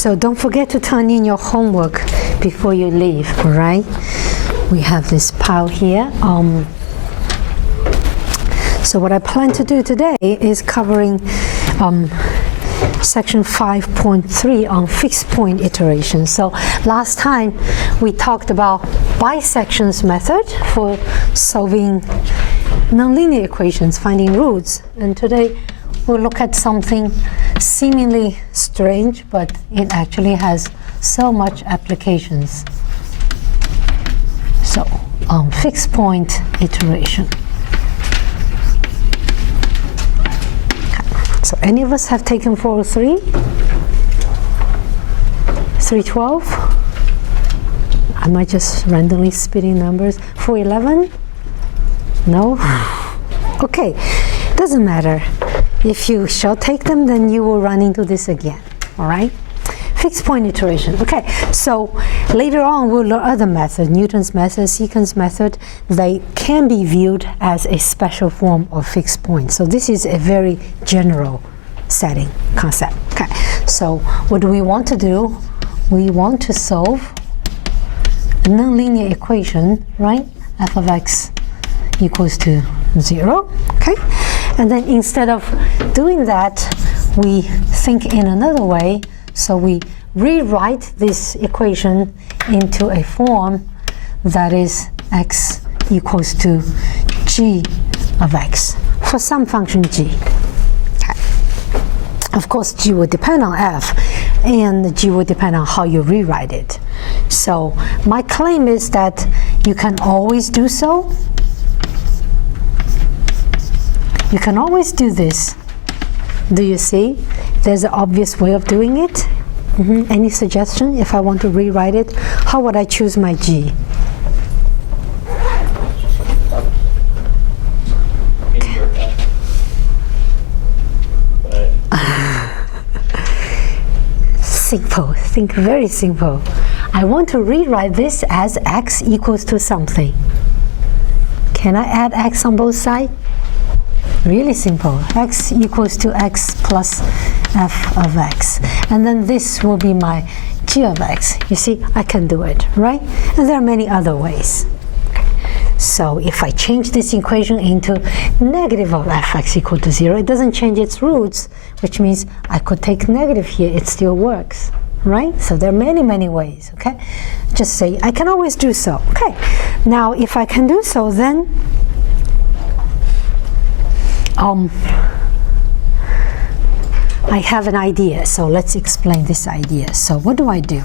So don't forget to turn in your homework before you leave, all right? We have this pile here. So what I plan to do today is covering section 5.3 on fixed point iteration. So last time we talked about bisections method for solving nonlinear equations, finding roots. And today we'll look at something seemingly strange, but it actually has so much applications. So fixed point iteration. So any of us have taken 403? 312? Am I just randomly spitting numbers? 411? No? Okay, doesn't matter. If you shall take them, then you will run into this again, all right? Fixed point iteration. Okay, so later on we'll learn other methods, Newton's method, secant's method. They can be viewed as a special form of fixed point. So this is a very general setting concept. Okay, so what do we want to do? We want to solve a nonlinear equation, right? F of x equals to 0, okay? And then instead of doing that, we think in another way. So we rewrite this equation into a form that is x equals to g of x for some function g. Okay. Of course, g will depend on f, and g will depend on how you rewrite it. So my claim is that you can always do so. You can always do this. Do you see? There's an obvious way of doing it. Any suggestion if I want to rewrite it? How would I choose my g? Simple. Think very simple. I want to rewrite this as x equals to something. Can I add x on both sides? Really simple. X equals to x plus f of x. And then this will be my g of x. You see, I can do it, right? And there are many other ways. Okay. So if I change this equation into negative of fx equal to 0, it doesn't change its roots, which means I could take negative here, it still works, right? So there are many, many ways, okay? Just say, I can always do so. Okay. Now, if I can do so, then I have an idea, so let's explain this idea. So what do I do?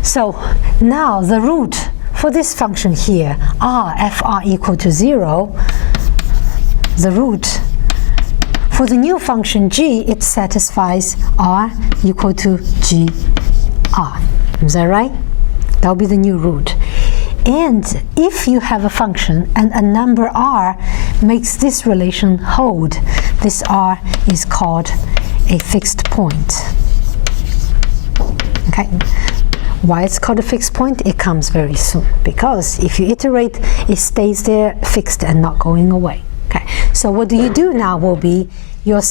So now the root for this function here, fr equal to 0, the root for the new function g, it satisfies r equal to gr. Is that right? That will be the new root. And if you have a function and a number r makes this relation hold, this r is called a fixed point. Okay. Why it's called a fixed point? It comes very soon. Because if you iterate, it stays there fixed and not going away. Okay. So what do you do now will be, your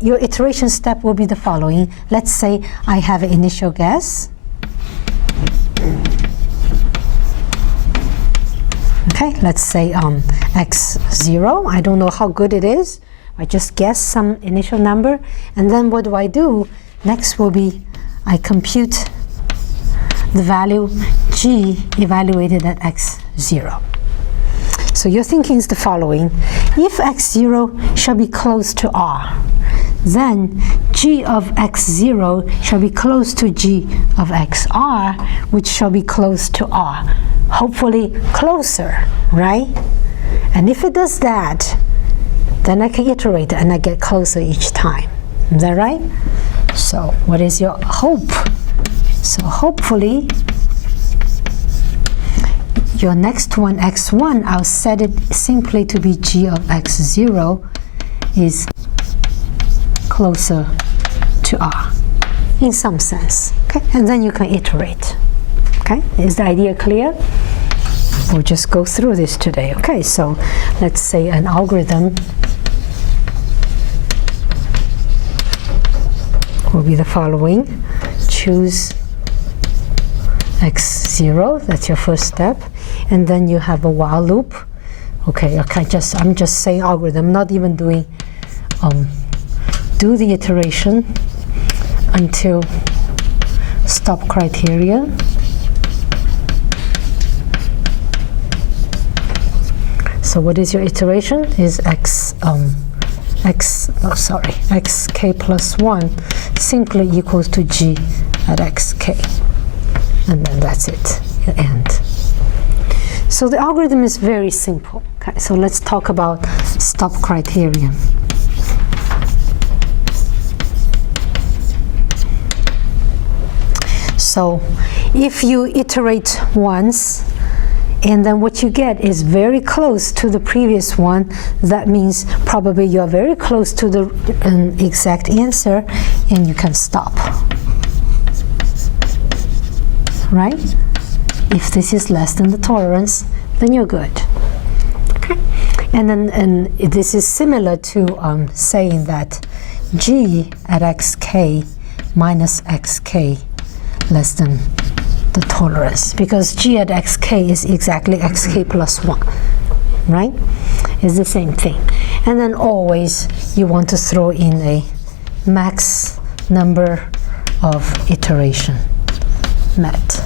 iteration step will be the following. Let's say I have an initial guess. Okay, let's say x0. I don't know how good it is. I just guess some initial number. And then what do I do? Next will be I compute the value g evaluated at x0. So your thinking is the following. If x0 shall be close to r, then g of x0 shall be close to g of xr, which shall be close to r. Hopefully closer, right? And if it does that, then I can iterate and I get closer each time. Is that right? So what is your hope? So hopefully your next one, x1, I'll set it simply to be g of x0 is closer to r in some sense. Okay, and then you can iterate. Okay, is the idea clear? We'll just go through this today. Okay, so let's say an algorithm will be the following. Choose x0, that's your first step, and then you have a while loop. Okay, I'm just saying algorithm, not even doing do the iteration until stop criteria. So what is your iteration? Is xk plus 1 simply equals to g at xk. And then that's it, you end. So the algorithm is very simple. Okay, so let's talk about stop criterion. So if you iterate once, and then what you get is very close to the previous one, that means probably you're very close to the exact answer, and you can stop. Right? If this is less than the tolerance, then you're good. Okay? And this is similar to saying that g at xk minus xk less than the tolerance, because g at xk is exactly xk plus 1, right? It's the same thing. And then always you want to throw in a max number of iteration met.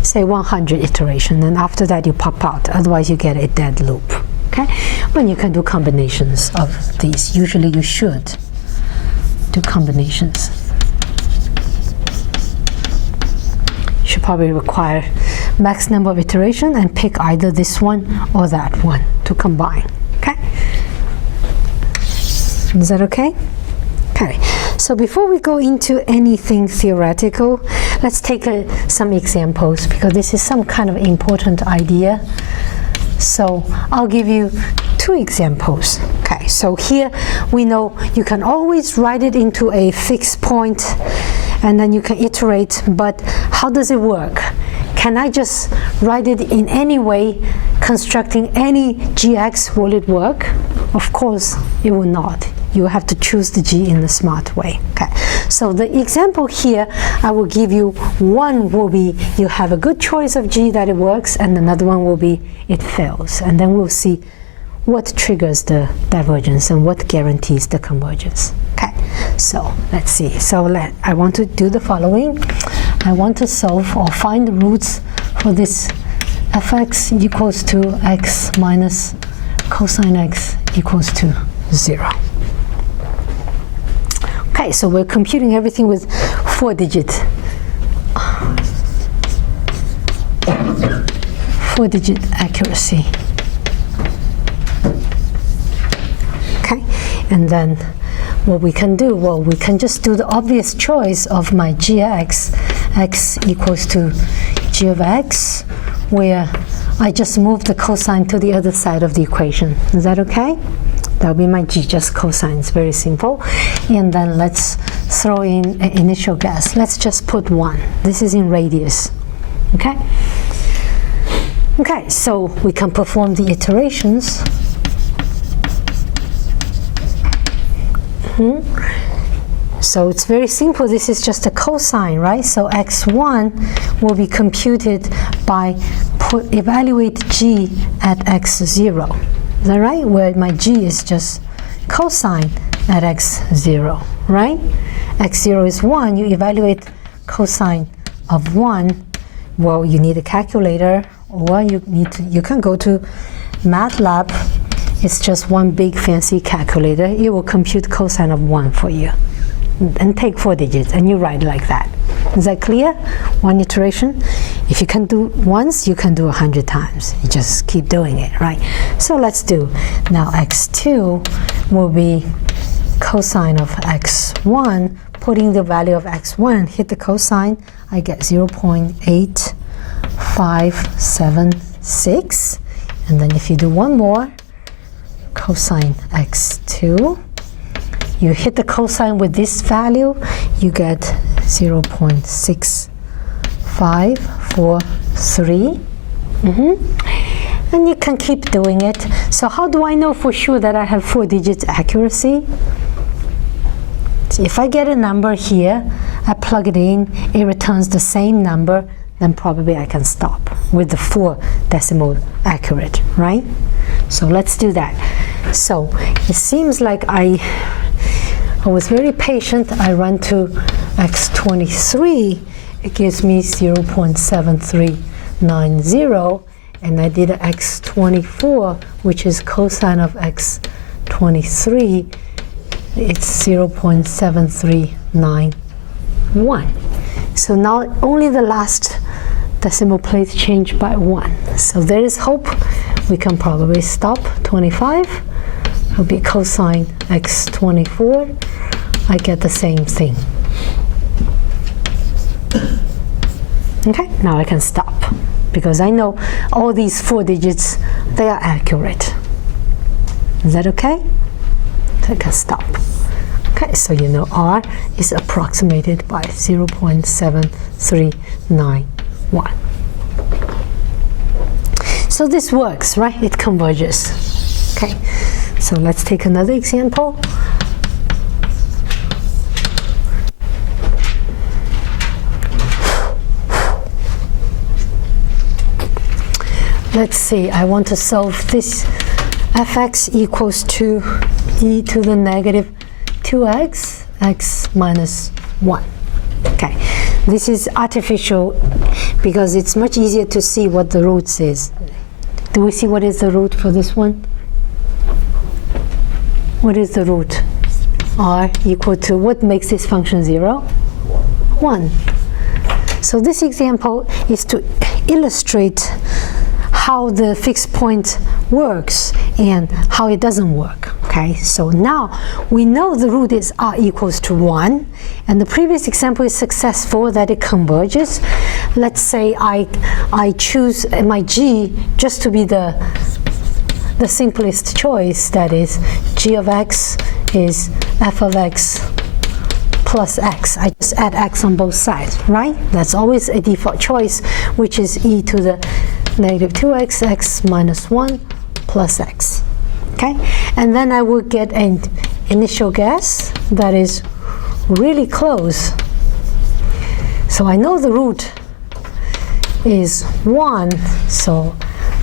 Say 100 iteration, and after that you pop out, otherwise you get a dead loop. Okay? When you can do combinations of these, usually you should do combinations. Should probably require max number of iteration and pick either this one or that one to combine. Okay? Is that okay? Okay. So before we go into anything theoretical, let's take some examples, because this is some kind of important idea. So I'll give you 2 examples. Okay, so here we know you can always write it into a fixed point, and then you can iterate, but how does it work? Can I just write it in any way, constructing any gx, will it work? Of course it will not. You have to choose the g in the smart way. Okay, so the example here, I will give you, one will be you have a good choice of g that it works, and another one will be it fails. And then we'll see what triggers the divergence and what guarantees the convergence. Okay, so let's see. So I want to do the following. I want to solve or find the roots for this fx equals to x minus cosine x equals to 0. Okay, so we're computing everything with 4-digit accuracy. Okay, and then what we can do, well, we can just do the obvious choice of my gx, x equals to g of x, where I just move the cosine to the other side of the equation. Is that okay? That will be my g, just cosine. It's very simple. And then let's throw in an initial guess. Let's just put 1. This is in radius. Okay? Okay, so we can perform the iterations. So it's very simple. This is just a cosine, right? So x1 will be computed by evaluate g at x0. Is that right? Where my g is just cosine at x0, right? x0 is 1. You evaluate cosine of 1. Well, you need a calculator, or you can go to MATLAB. It's just one big fancy calculator. It will compute cosine of 1 for you. And take 4 digits, and you write like that. Is that clear? One iteration. If you can do once, you can do 100 times. You just keep doing it, right? So let's do. Now x2 will be cosine of x1. Putting the value of x1, hit the cosine, I get 0.8576. And then if you do one more, cosine x2, you hit the cosine with this value, you get 0.6543. And you can keep doing it. So how do I know for sure that I have 4 digits accuracy? So if I get a number here, I plug it in, it returns the same number, then probably I can stop with the 4 decimal accurate, right? So let's do that. So it seems like I was very patient. I ran to x23, it gives me 0.7390, and I did x24, which is cosine of x23, it's 0.7391. So now only the last decimal place changed by 1. So there is hope. We can probably stop. 25 will be cosine x24. I get the same thing. Okay, now I can stop because I know all these 4 digits, they are accurate. Is that okay? So I can stop. Okay, so you know R is approximated by 0.7391. So this works, right? It converges. Okay, so let's take another example. Let's see, I want to solve this fx equals to e to the negative 2x, x minus 1. Okay, this is artificial because it's much easier to see what the roots is. Do we see what is the root for this one? What is the root? R equal to, what makes this function 0? 1. So this example is to illustrate how the fixed point works and how it doesn't work. Okay, so now we know the root is r equals to 1, and the previous example is successful that it converges. Let's say I choose my g just to be the simplest choice, that is g of x is f of x plus x. I just add x on both sides, right? That's always a default choice, which is e to the negative 2x, x minus 1 plus x. Okay, and then I will get an initial guess that is really close. So I know the root is 1, so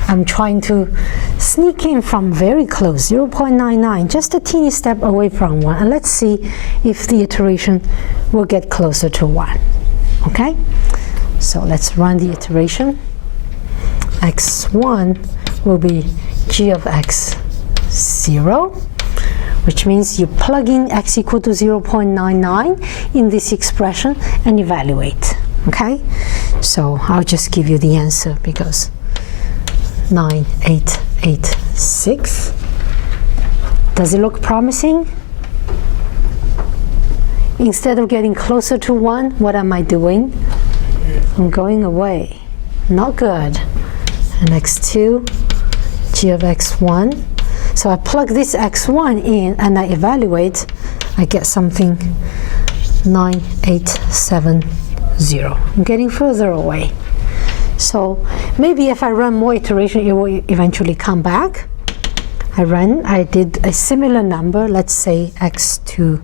I'm trying to sneak in from very close, 0.99, just a teeny step away from 1, and let's see if the iteration will get closer to 1. Okay, so let's run the iteration. x1 will be g of x 0, which means you plug in x equal to 0.99 in this expression and evaluate. Okay, so I'll just give you the answer because 9886. Does it look promising? Instead of getting closer to 1, what am I doing? I'm going away. Not good. And x2, g of x1. So I plug this x1 in and I evaluate. I get something 9870. I'm getting further away. So maybe if I run more iteration, it will eventually come back. I did a similar number, let's say x to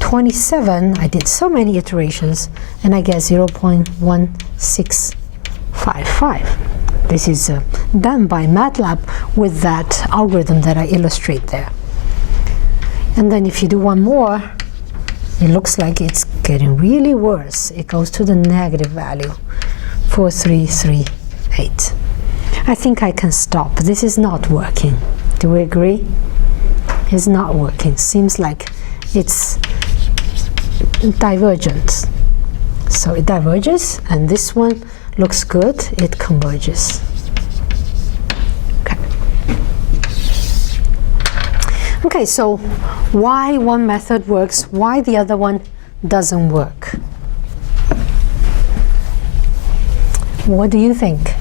27. I did so many iterations and I get 0.1655. This is done by MATLAB with that algorithm that I illustrate there. And then if you do one more, it looks like it's getting really worse. It goes to the negative value, 4338. I think I can stop. This is not working. Do we agree? It's not working. Seems like it's divergent. So it diverges, and this one looks good, it converges. Okay. Okay, so why one method works, why the other one doesn't work? What do you think?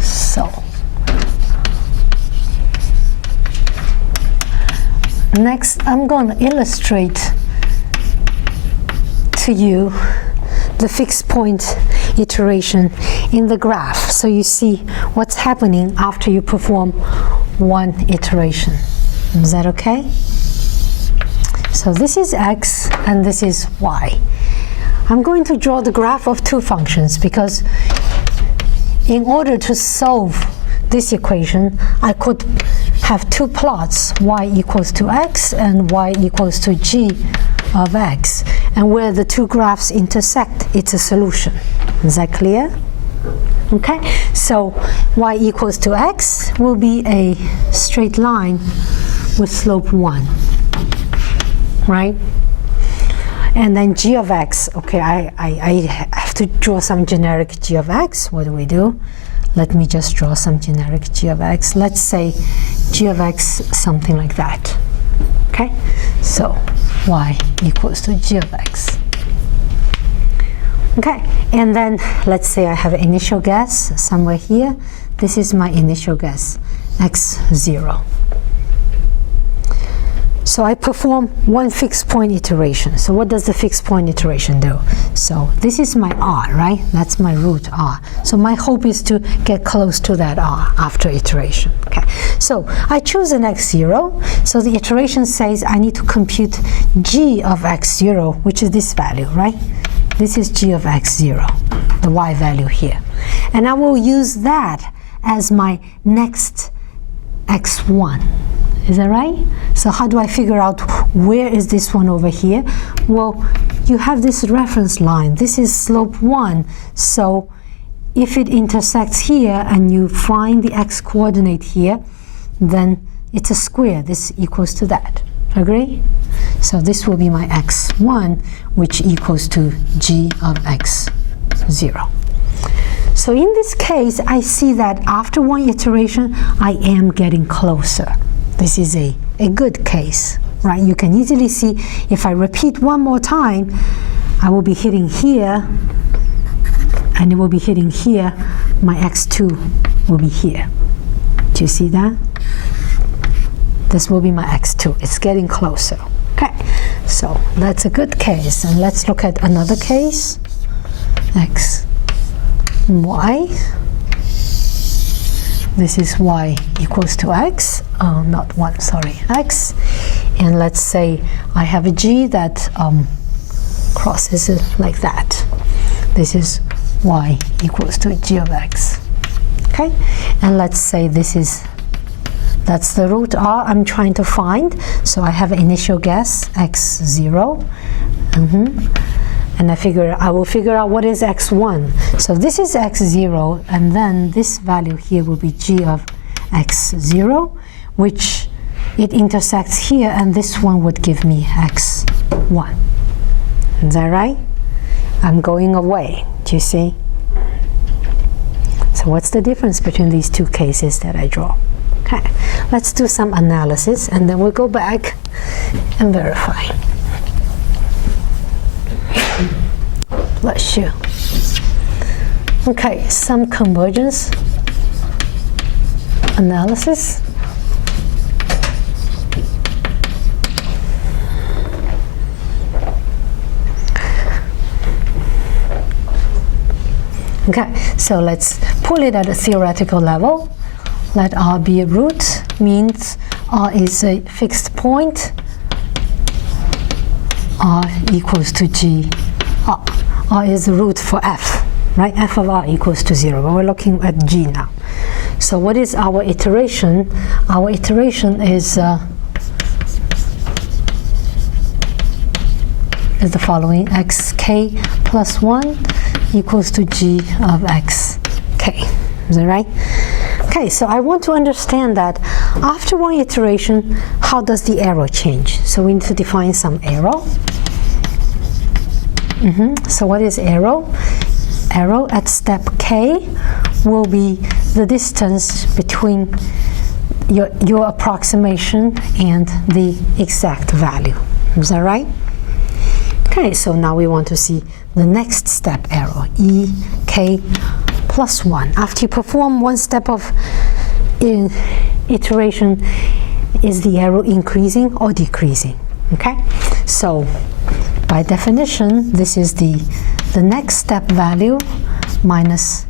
So next, I'm going to illustrate to you the fixed point iteration in the graph so you see what's happening after you perform one iteration. Is that okay? So this is x and this is y. I'm going to draw the graph of two functions because in order to solve this equation, I could have two plots, y equals to x and y equals to g of x. And where the two graphs intersect, it's a solution. Is that clear? Okay, so y equals to x will be a straight line with slope 1, right? And then g of x, okay, I have to draw some generic g of x. What do? Let me just draw some generic g of x. Let's say g of x something like that, okay? So y equals to g of x. Okay, and then let's say I have an initial guess somewhere here. This is my initial guess, x0. So I perform one fixed point iteration. So what does the fixed point iteration do? So this is my r, right? That's my root r. So my hope is to get close to that r after iteration. Okay. So I choose an x0. So the iteration says I need to compute g of x0, which is this value, right? This is g of x0, the y value here. And I will use that as my next x1. Is that right? So how do I figure out where is this one over here? Well, you have this reference line. This is slope 1. So if it intersects here and you find the x coordinate here, then it's a square. This equals to that. Agree? So this will be my x1, which equals to g of x0. So in this case, I see that after one iteration, I am getting closer. This is a good case, right? You can easily see if I repeat one more time, I will be hitting here, and it will be hitting here. My x2 will be here. Do you see that? This will be my x2. It's getting closer. Okay, so that's a good case. And let's look at another case. X, y. This is y equals to x, not 1, sorry, x. And let's say I have a g that crosses it like that. This is y equals to g of x, okay? And let's say that's the root r I'm trying to find. So I have an initial guess, x0. And I will figure out what is x1. So this is x0, and then this value here will be g of x0, which it intersects here, and this one would give me x1. Is that right? I'm going away. Do you see? So what's the difference between these two cases that I draw? Okay, let's do some analysis, and then we'll go back and verify. Bless you. Okay, some convergence analysis. Okay, so let's pull it at a theoretical level. Let R be a root, means R is a fixed point. R equals to G. R is the root for f, right? F of R equals to 0, but we're looking at G now. So what is our iteration? Our iteration is the following: xk plus 1 equals to g of xk. Is that right? Okay, so I want to understand that after one iteration, how does the arrow change? So we need to define some arrow. So what is arrow? Arrow at step k will be the distance between your approximation and the exact value. Is that right? Okay, so now we want to see the next step arrow, ek plus 1. After you perform one step of iteration, is the arrow increasing or decreasing? Okay, so by definition, this is the next step value minus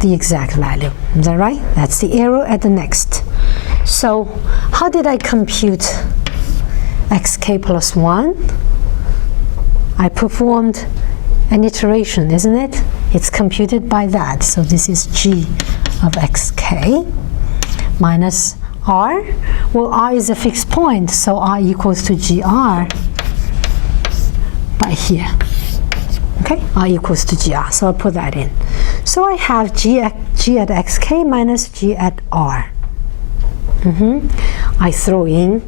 the exact value. Is that right? That's the arrow at the next. So how did I compute xk plus 1? I performed an iteration, isn't it? It's computed by that. So this is g of xk minus r. Well, r is a fixed point, so r equals to gr by here. Okay, r equals to gr, so I'll put that in. So I have g at xk minus g at r. I throw in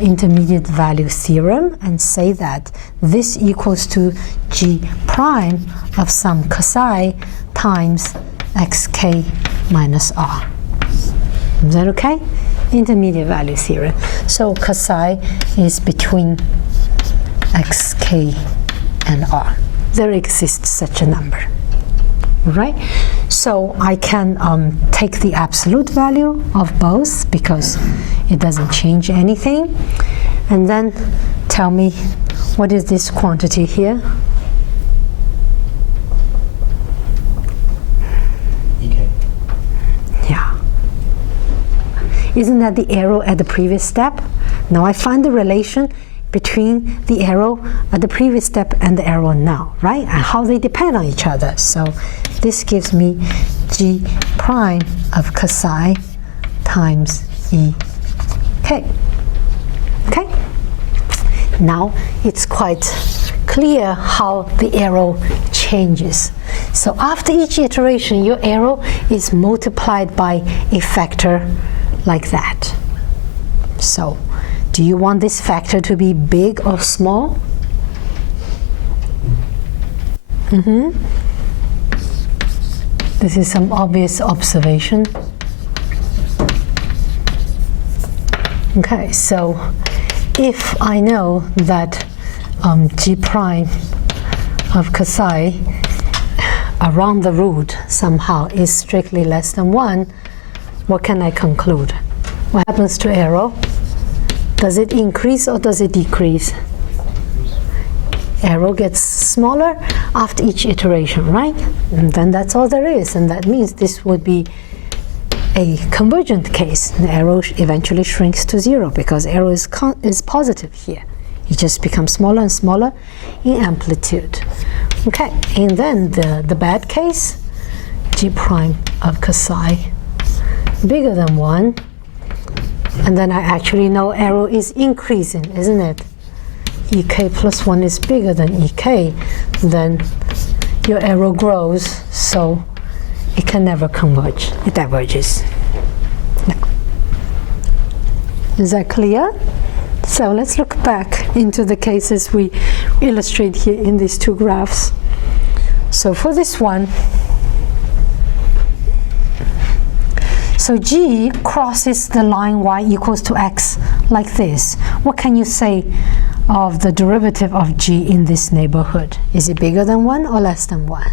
intermediate value theorem and say that this equals to g prime of some psi times xk minus r. Is that okay? Intermediate value theorem. So psi is between xk and r. There exists such a number. Right? So I can take the absolute value of both because it doesn't change anything, and then tell me what is this quantity here? EK. Yeah. Isn't that the arrow at the previous step? Now I find the relation between the arrow at the previous step and the arrow now, right? And how they depend on each other. So this gives me g prime of psi times ek. Okay? Now it's quite clear how the arrow changes. So after each iteration, your arrow is multiplied by a factor like that. So do you want this factor to be big or small? This is some obvious observation. Okay, so if I know that g prime of psi around the root somehow is strictly less than 1, what can I conclude? What happens to arrow? Does it increase or does it decrease? Arrow gets smaller after each iteration, right? And then that's all there is, and that means this would be a convergent case. The arrow eventually shrinks to 0 because arrow is positive here. It just becomes smaller and smaller in amplitude. Okay, and then the bad case, g prime of psi bigger than 1, and then I actually know arrow is increasing, isn't it? ek plus 1 is bigger than ek, then your arrow grows, so it can never converge. It diverges. Yeah. Is that clear? So let's look back into the cases we illustrate here in these two graphs. So for this one, so g crosses the line y equals to x like this. What can you say of the derivative of g in this neighborhood? Is it bigger than 1 or less than 1?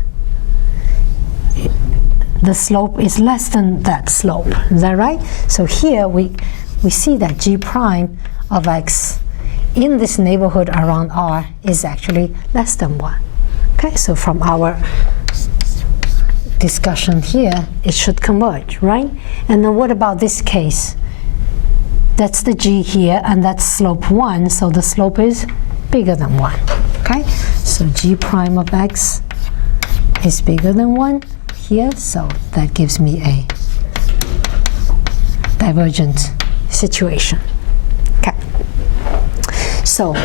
The slope is less than that slope. Is that right? So here we see that g prime of x in this neighborhood around r is actually less than 1. Okay, so from our discussion here, it should converge, right? And then what about this case? That's the g here, and that's slope 1, so the slope is bigger than 1. Okay, so g prime of x is bigger than 1 here, so that gives me a divergent situation. Okay, so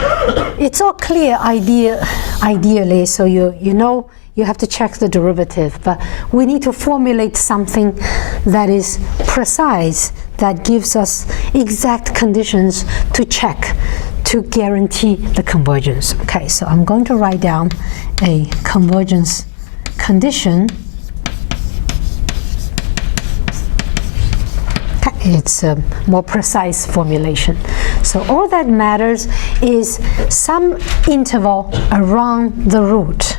it's all clear ideally, so you know you have to check the derivative, but we need to formulate something that is precise, that gives us exact conditions to check, to guarantee the convergence. Okay, so I'm going to write down a convergence condition. It's a more precise formulation. So all that matters is some interval around the root.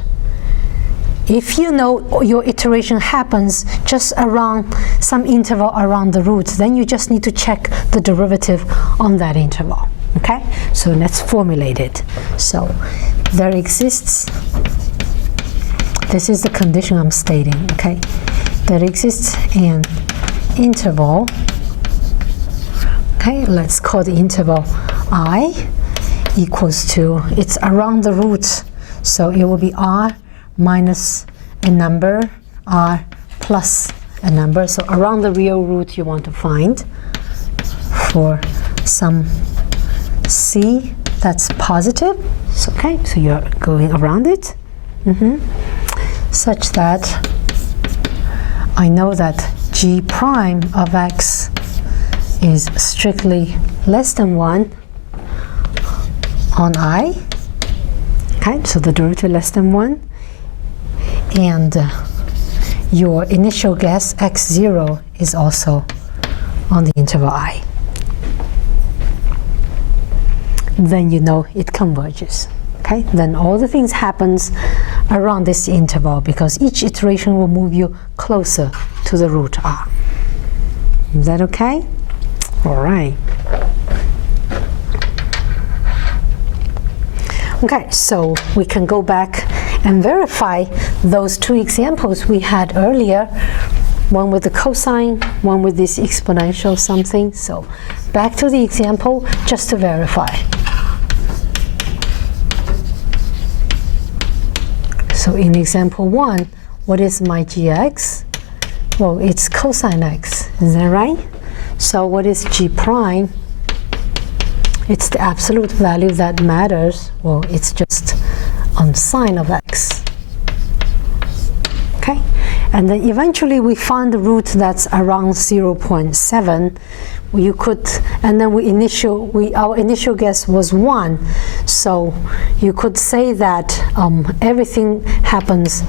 If you know your iteration happens just around some interval around the root, then you just need to check the derivative on that interval. Okay, so let's formulate it. So there exists, this is the condition I'm stating, okay? there exists an interval. Okay, let's call the interval I equals to, it's around the root, so it will be R minus a number, R plus a number. So around the real root you want to find for some C that's positive. So, okay, so you're going around it. Such that I know that G prime of X is strictly less than 1 on I. Okay, so the derivative less than 1. And your initial guess x0 is also on the interval I. Then you know it converges. Okay, then all the things happens around this interval because each iteration will move you closer to the root R. Is that okay? All right. Okay, so we can go back and verify those two examples we had earlier, one with the cosine, one with this exponential something. So back to the example just to verify. So in example 1, what is my gx? Well, it's cosine x, is that right? So what is g prime? It's the absolute value that matters. Well, it's just sine of x. Okay, and then eventually we find the root that's around 0.7. You could, and then our initial guess was 1, so you could say that everything happens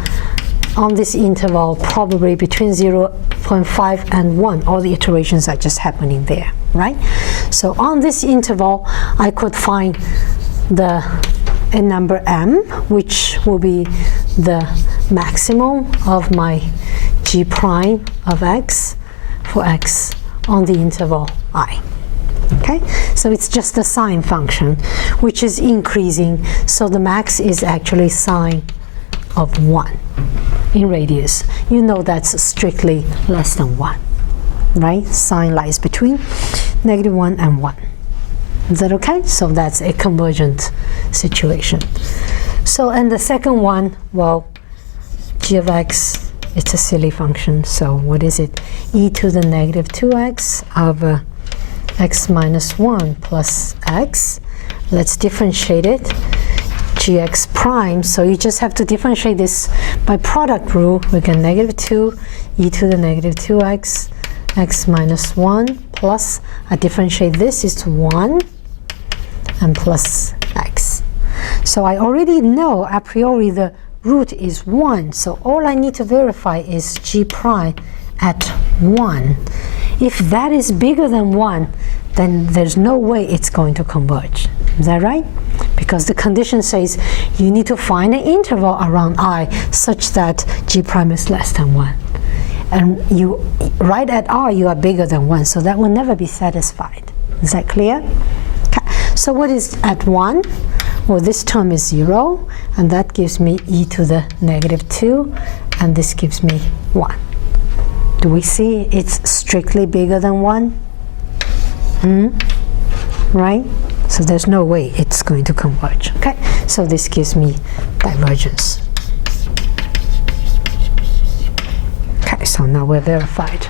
on this interval probably between 0.5 and 1. All the iterations are just happening there, right? So on this interval, I could find a number m, which will be the maximum of my g prime of x for x on the interval I. Okay, so it's just a sine function which is increasing, so the max is actually sine of 1 in radius. You know that's strictly less than 1, right? Sine lies between -1 and 1. Is that okay? So that's a convergent situation. So, and the second one, well, g of x, it's a silly function, so what is it? E to the -2x of x minus 1 plus x. Let's differentiate it. Gx prime, so you just have to differentiate this by product rule. We get -2 e to the -2x, x minus 1 plus, I differentiate this, it's 1 and plus x. So I already know a priori the root is 1, so all I need to verify is g prime at 1. If that is bigger than 1, then there's no way it's going to converge. Is that right? Because the condition says you need to find an interval around I such that g prime is less than 1. And you, right at R, you are bigger than 1, so that will never be satisfied. Is that clear? Okay. So what is at 1? Well, this term is 0, and that gives me e to the -2, and this gives me 1. Do we see it's strictly bigger than 1? Right? So there's no way it's going to converge. Okay, so this gives me divergence. Okay, so now we're verified.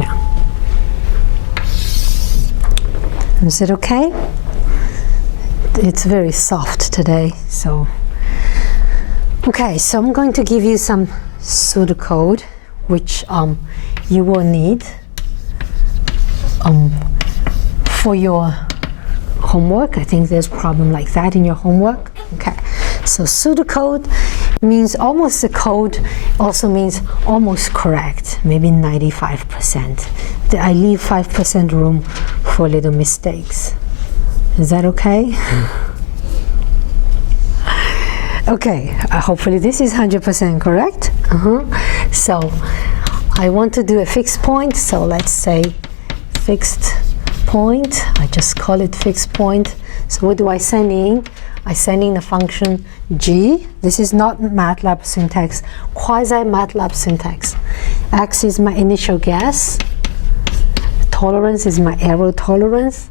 Yeah. Is it okay? It's very soft today, so. Okay, so I'm going to give you some pseudocode, which you will need for your homework. I think there's a problem like that in your homework. Okay, so pseudocode means almost the code, also means almost correct, maybe 95%. I leave 5% room for little mistakes. Is that okay? Okay, hopefully this is 100% correct. So I want to do a fixed point, so let's say fixed point. I just call it fixed point. So what do I send in? I send in a function g. This is not MATLAB syntax, quasi-MATLAB syntax. X is my initial guess. Tolerance is my error tolerance.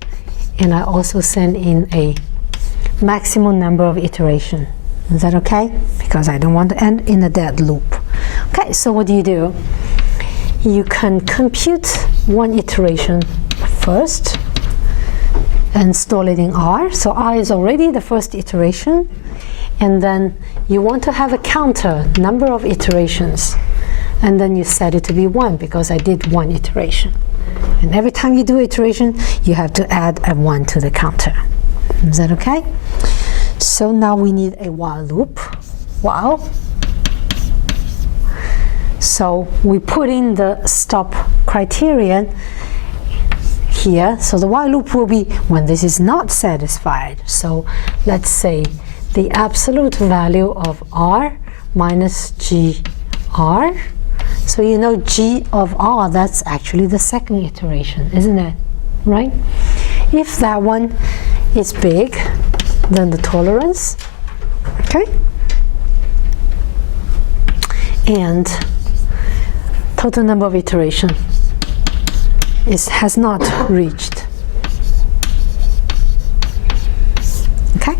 And I also send in a maximum number of iteration. Is that okay? Because I don't want to end in a dead loop. Okay, so what do? You can compute one iteration first and store it in R. So R is already the first iteration. And then you want to have a counter, number of iterations. And then you set it to be 1 because I did one iteration. And every time you do iteration, you have to add a 1 to the counter. Is that okay? So now we need a while loop. While. So we put in the stop criterion here. So the while loop will be when this is not satisfied. So let's say the absolute value of R minus GR. So you know G of R, that's actually the second iteration, isn't it? Right? If that one is big, then the tolerance, okay? And total number of iteration has not reached. Okay?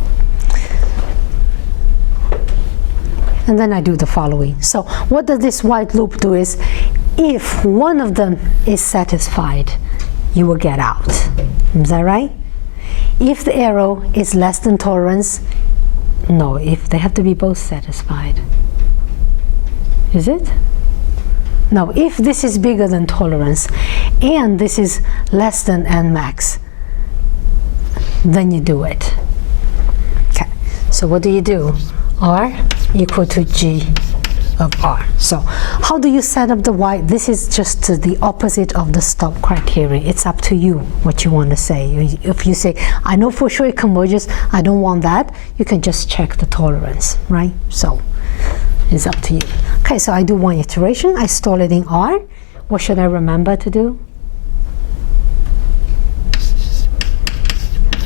And then I do the following. So what does this while loop do is, if one of them is satisfied, you will get out. Is that right? If the error is less than tolerance, no, if they have to be both satisfied. Is it? No, if this is bigger than tolerance and this is less than n max, then you do it. Okay, so what do? R equal to G of R. So how do you set up the while? This is just the opposite of the stop criteria. It's up to you what you want to say. If you say, I know for sure it converges, I don't want that, you can just check the tolerance, right? So it's up to you. Okay, so I do one iteration, I store it in R. What should I remember to do?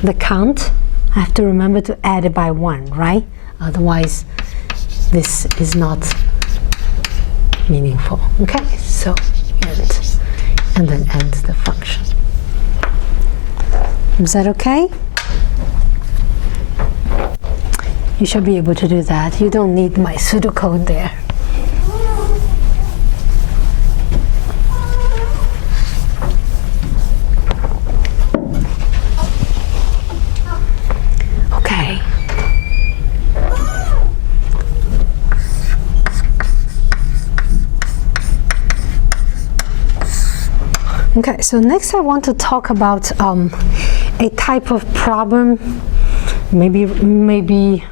The count, I have to remember to add it by 1, right? Otherwise, this is not meaningful. Okay, so end, and then end the function. Is that okay? You should be able to do that. You don't need my pseudocode there. Okay. Okay, so next I want to talk about a type of problem maybe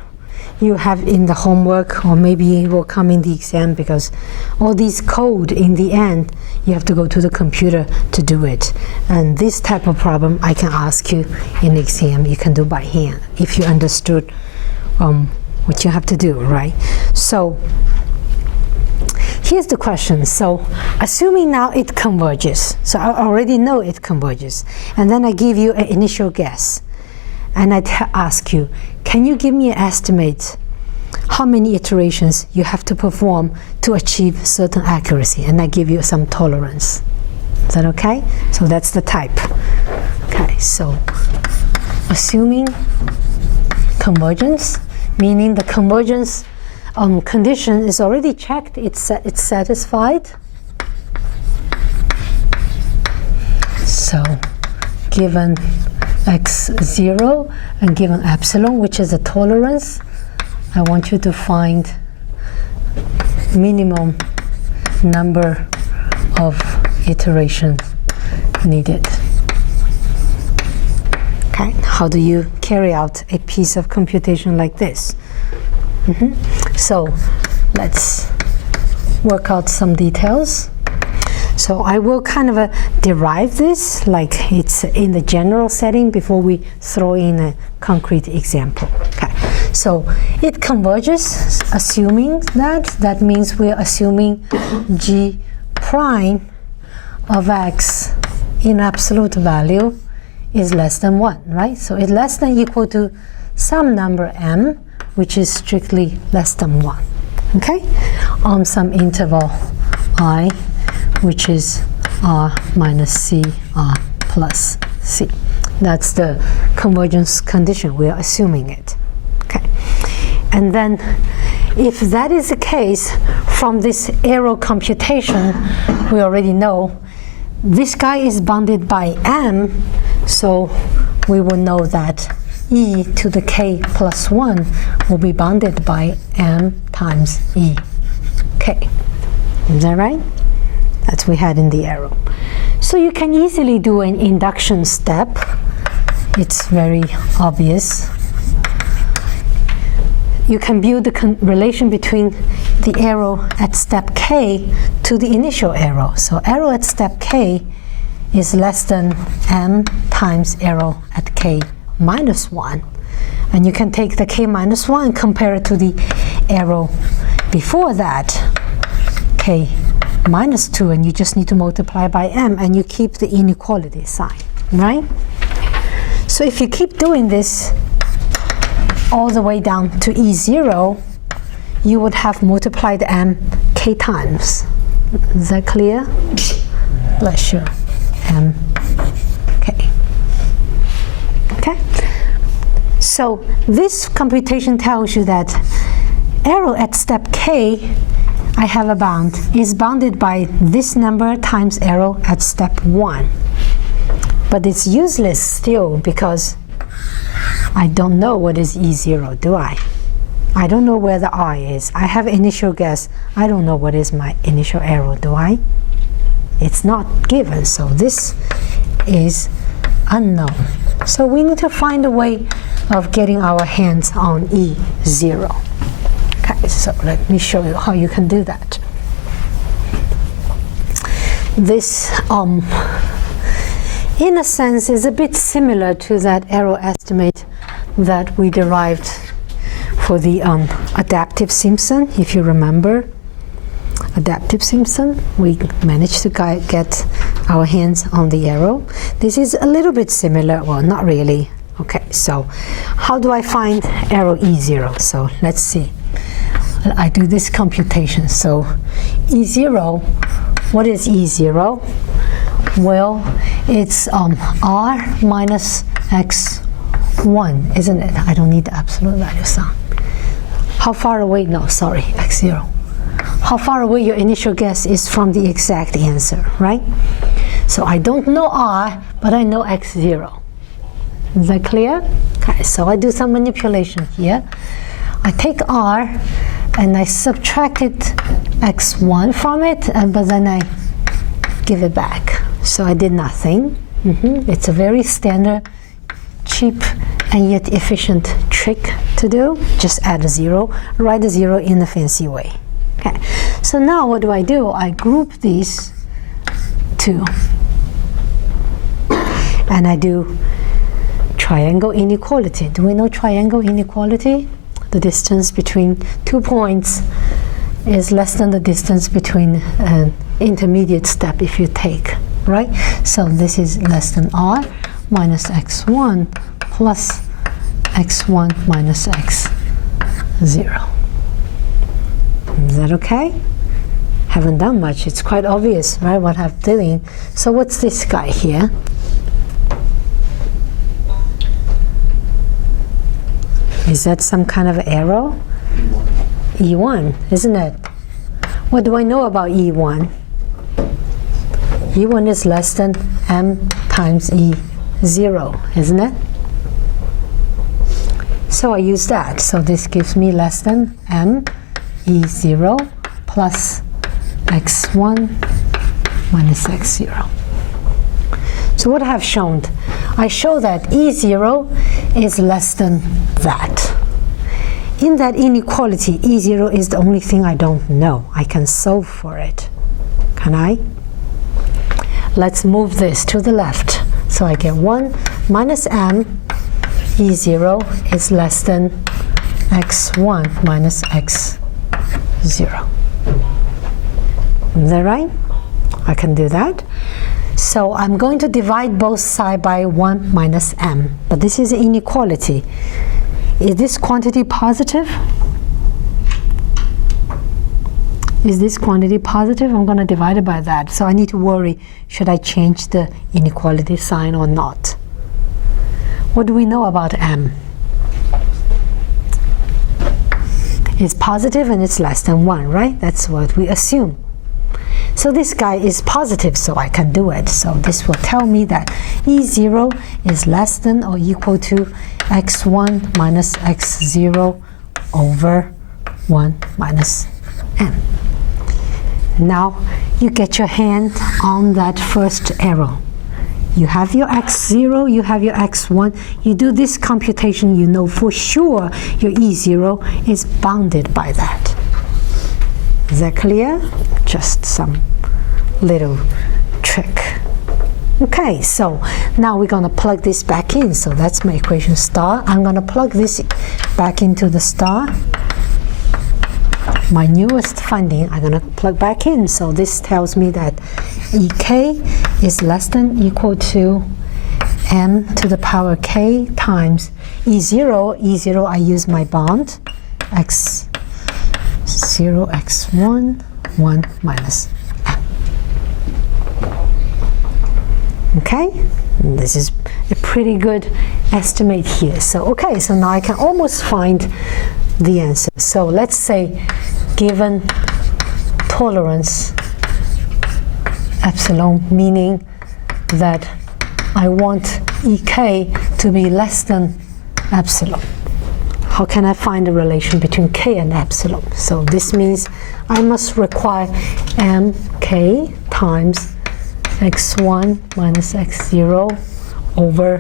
you have in the homework, or maybe it will come in the exam, because all these code in the end you have to go to the computer to do it. And this type of problem I can ask you in the exam, you can do by hand if you understood what you have to do, right? So here's the question. So assuming now it converges, so I already know it converges, and then I give you an initial guess, and I ask you, can you give me an estimate how many iterations you have to perform to achieve certain accuracy, and I give you some tolerance. Is that okay? So that's the type. Okay, so assuming convergence, meaning the convergence condition is already checked, it's satisfied. So given x0 and given epsilon, which is a tolerance, I want you to find minimum number of iterations needed. Okay, how do you carry out a piece of computation like this? So let's work out some details. So I will kind of derive this like it's in the general setting before we throw in a concrete example. Okay, so it converges, assuming that means we're assuming g prime of x in absolute value is less than 1, right? So it's less than equal to some number m, which is strictly less than 1, okay? On some interval I, which is r minus c, r plus c. That's the convergence condition. We are assuming it, okay? And then if that is the case, from this arrow computation, we already know this guy is bounded by m, so we will know that e to the k plus 1 will be bounded by m times e k. Is that right? That's what we had in the arrow. So you can easily do an induction step. It's very obvious. You can build the relation between the arrow at step k to the initial arrow. So arrow at step k is less than m times arrow at k minus 1. And you can take the k minus 1 and compare it to the arrow before that, k minus 2, and you just need to multiply by m, and you keep the inequality sign, right? So if you keep doing this all the way down to e0, you would have multiplied m k times. Is that clear? Bless you. M k. Okay? So this computation tells you that arrow at step k, I have a bound, is bounded by this number times arrow at step 1. But it's useless still because I don't know what is e0, do I? I don't know where the I is. I have initial guess. I don't know what is my initial arrow, do I? It's not given, so this is unknown. So we need to find a way of getting our hands on e0. Okay, so let me show you how you can do that. This, in a sense, is a bit similar to that arrow estimate that we derived for the adaptive Simpson, if you remember. Adaptive Simpson, we managed to get our hands on the arrow. This is a little bit similar, well, not really. Okay, so how do I find arrow e0? So let's see. I do this computation. So e0, what is e0? Well, it's r minus x1, isn't it? I don't need the absolute value sign. How far away? No, sorry, x0. How far away your initial guess is from the exact answer, right? So I don't know r, but I know x0. Is that clear? Okay, so I do some manipulation here. I take r and I subtracted x1 from it, but then I give it back. So I did nothing. It's a very standard, cheap, and yet efficient trick to do. Just add a 0, write a 0 in a fancy way. Okay, so now what do? I group these two, and I do triangle inequality. Do we know triangle inequality? The distance between 2 points is less than the distance between an intermediate step if you take, right? So this is less than r minus x1 plus x1 minus x0. Is that okay? Haven't done much. It's quite obvious, right, what I'm doing. So what's this guy here? Is that some kind of arrow? E1, isn't it? What do I know about E1? E1 is less than m times E0, isn't it? So I use that. So this gives me less than m E0 plus x1 minus x0. So what I have shown? I show that E0 is less than that. In that inequality, E0 is the only thing I don't know. I can solve for it. Can I? Let's move this to the left. So I get 1 minus m E0 is less than x1 minus x0. Is that right? I can do that. So I'm going to divide both sides by 1 minus m. But this is inequality. Is this quantity positive? Is this quantity positive? I'm going to divide it by that. So I need to worry, should I change the inequality sign or not? What do we know about m? It's positive and it's less than 1, right? That's what we assume. So this guy is positive, so I can do it. So this will tell me that E0 is less than or equal to x1 minus x0 over 1 minus m. Now you get your hand on that first arrow. You have your x0, you have your x1. You do this computation, you know for sure your E0 is bounded by that. Is that clear? Just some little trick. Okay, so now we're going to plug this back in. So that's my equation star. I'm going to plug this back into the star. My newest finding, I'm going to plug back in. So this tells me that EK is less than or equal to m to the power k times E0. E0, I use my bound, x0, x1, 1 minus m. Okay, and this is a pretty good estimate here. So, okay, so now I can almost find the answer. So let's say given tolerance epsilon, meaning that I want EK to be less than epsilon. How can I find the relation between k and epsilon? So this means I must require mk times x1 minus x0 over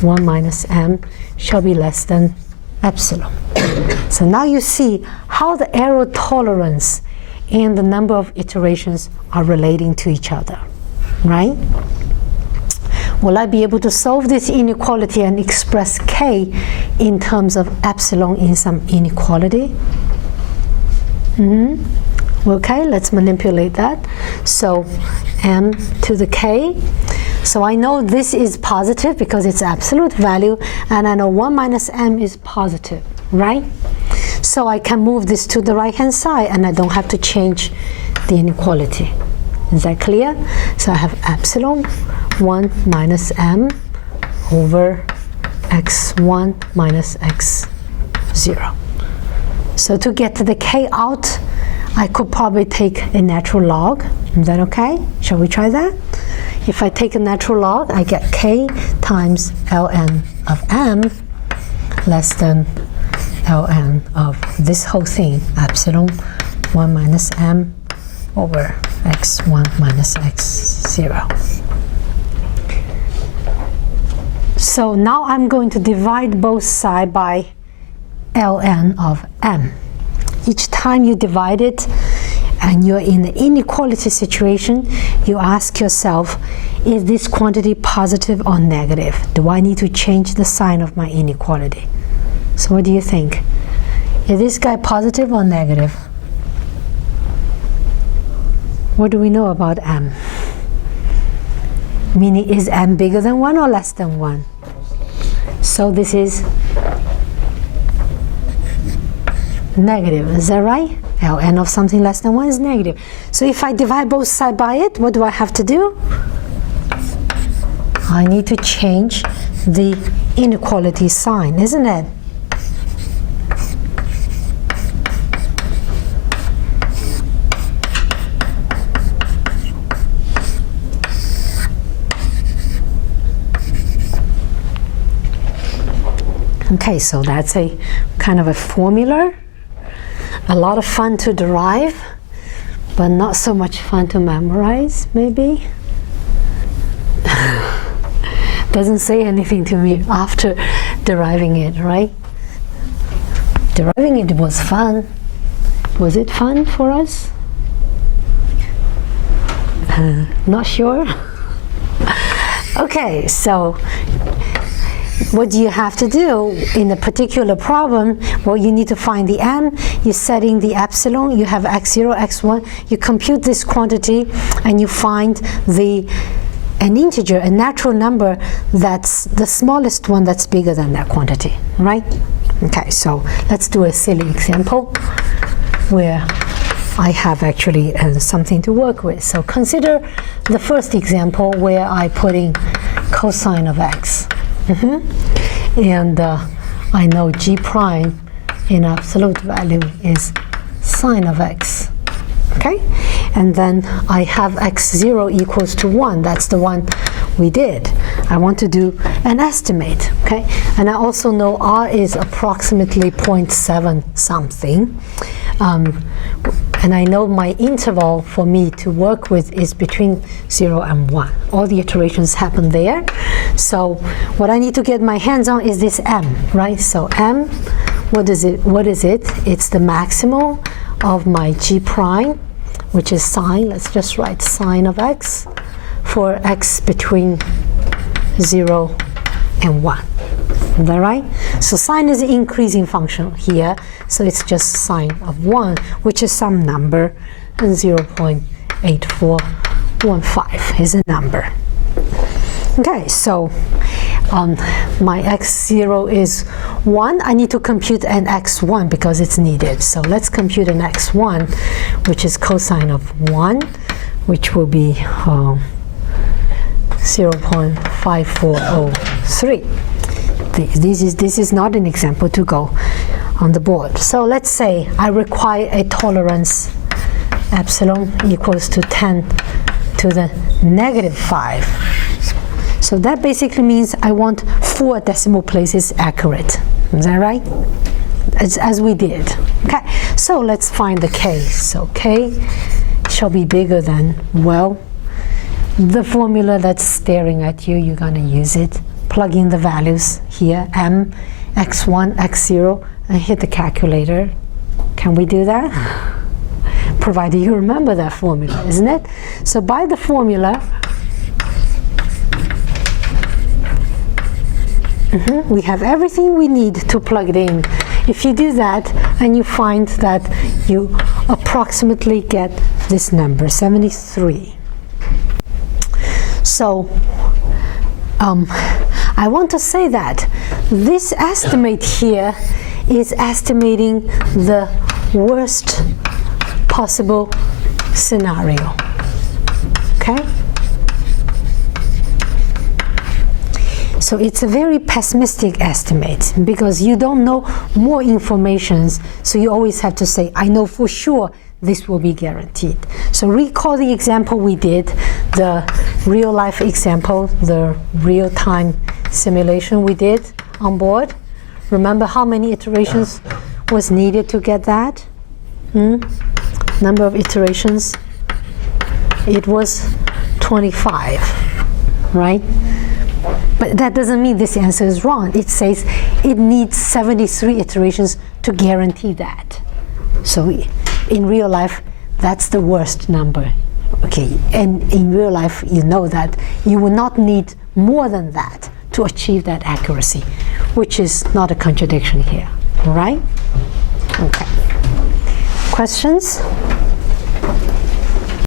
1 minus m shall be less than epsilon. So now you see how the error tolerance and the number of iterations are relating to each other, right? Will I be able to solve this inequality and express k in terms of epsilon in some inequality? Okay, let's manipulate that. So m to the k. So I know this is positive because it's absolute value, and I know 1 minus m is positive, right? So I can move this to the right-hand side, and I don't have to change the inequality. Is that clear? So I have epsilon 1 minus m over x1 minus x0. So to get the k out, I could probably take a natural log. Is that okay? Shall we try that? If I take a natural log, I get k times ln of m less than ln of this whole thing, epsilon 1 minus m over x1 minus x0. So now I'm going to divide both sides by ln of m. Each time you divide it and you're in the inequality situation, you ask yourself, is this quantity positive or negative? Do I need to change the sign of my inequality? So what do you think? Is this guy positive or negative? What do we know about m? Meaning, is m bigger than 1 or less than 1? So this is negative, is that right? Ln of something less than 1 is negative. So if I divide both sides by it, what do I have to do? I need to change the inequality sign, isn't it? Okay, so that's a kind of a formula. A lot of fun to derive, but not so much fun to memorize, maybe. Doesn't say anything to me after deriving it, right? Deriving it was fun. Was it fun for us? Not sure. Okay, so what do you have to do in a particular problem? Well, you need to find the m, you're setting the epsilon, you have x0, x1, you compute this quantity, and you find an integer, a natural number that's the smallest one that's bigger than that quantity, right? Okay, so let's do a silly example where I have actually something to work with. So consider the first example where I put in cosine of x. And I know g prime in absolute value is sine of x. Okay, and then I have x0 equals to 1. That's the one we did. I want to do an estimate, okay? And I also know r is approximately 0.7 something. And I know my interval for me to work with is between 0 and 1. All the iterations happen there. So what I need to get my hands on is this m, right? So m, what is it? It's the maximum of my g prime, which is sine. Let's just write sine of x for x between 0 and 1. Is that right? So sine is an increasing function here, so it's just sine of 1, which is some number, and 0.8415 is a number. Okay, so my x0 is 1. I need to compute an x1 because it's needed. So let's compute an x1, which is cosine of 1, which will be 0.5403. This is not an example to go on the board. So let's say I require a tolerance epsilon equals to 10 to the negative 5. So that basically means I want 4 decimal places accurate. Is that right? As we did. Okay, so let's find the k. So k shall be bigger than, well, the formula that's staring at you, you're going to use it. Plug in the values here, m, x1, x0, and hit the calculator. Can we do that? Provided you remember that formula, isn't it? So by the formula, we have everything we need to plug it in. If you do that, and you find that you approximately get this number, 73. So, I want to say that this estimate here is estimating the worst possible scenario, okay? So it's a very pessimistic estimate because you don't know more information, so you always have to say, I know for sure this will be guaranteed. So recall the example we did, the real life example, the real-time simulation we did on board. Remember how many iterations was needed to get that? Number of iterations? It was 25, right? But that doesn't mean this answer is wrong. It says it needs 73 iterations to guarantee that. So in real life, that's the worst number. Okay, and in real life, you know that you will not need more than that to achieve that accuracy, which is not a contradiction here, right? Okay. Questions?